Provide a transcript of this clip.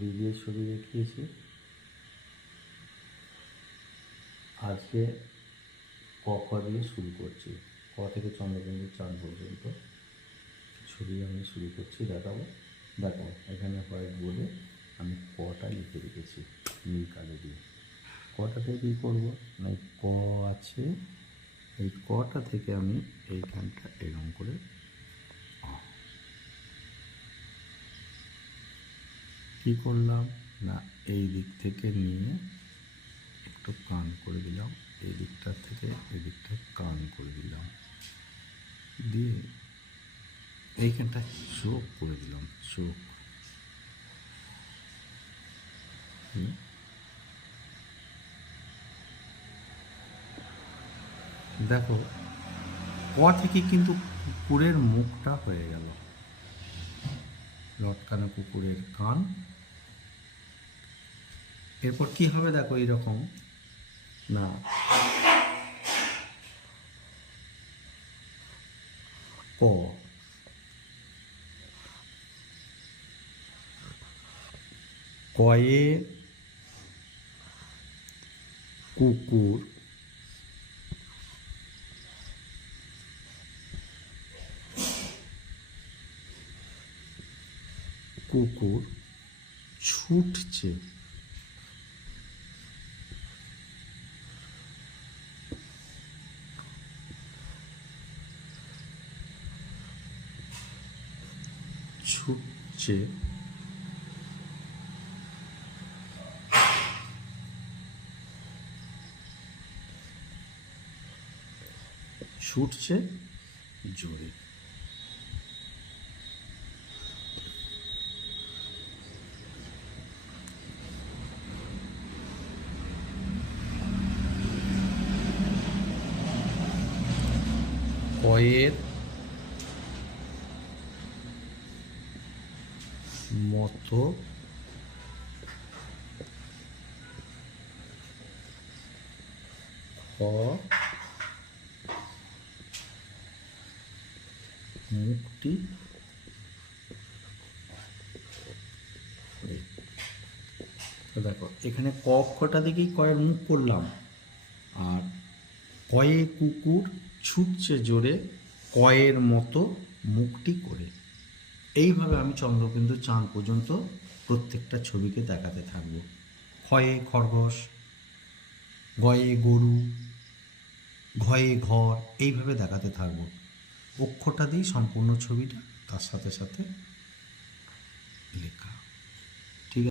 দিয়ে ছবি দেখিয়েছি। আজকে ক খ দিয়ে শুরু করছি। ক থেকে চন্দ্রবিন্দু চাঁদ পর্যন্ত ছবি আমি শুরু করছি, দেখাবো। দেখো এখানে হোয়াইট বোর্ডে আমি কটা লিখে রেখেছি নীল কালি দিয়ে। কটাতে কী করবো না, ক আছে, এই কটা থেকে আমি এইখানটা এরকম করে কী করলাম না, এই দিক থেকে নিয়ে একটু কান করে দিলাম, এই দিকটা থেকে এই দিকটা কান করে দিলাম, দিয়ে এইখানটা চোখ করে দিলাম, চোখ। দেখো ক থেকে কিন্তু কুকুরের মুখটা হয়ে গেল, লটকানো কুকুরের কান। এরপর কি হবে দেখো, এইরকম না, ক, কয়ে কুকুর, কুকুর ছুটছে, ছুটছে, ছুটছে জোরে। কয়ের মতো মুখটি, তো দেখো এখানে ক অক্ষরটা দেখেই কয়ের মুখ করলাম, আর কয়ে কুকুর ছুটছে জোরে, কয়ের মতো মুখটি করে। এইভাবে আমি চন্দ্রবিন্দু চাঁদ পর্যন্ত প্রত্যেকটা ছবিকে দেখাতে থাকব। ক্ষয়ে খরগোশ, গয়ে গরু, ঘয়ে ঘর, এইভাবে দেখাতে থাকব। অক্ষরটা দিই সম্পূর্ণ ছবিটা, তার সাথে সাথে লেখা।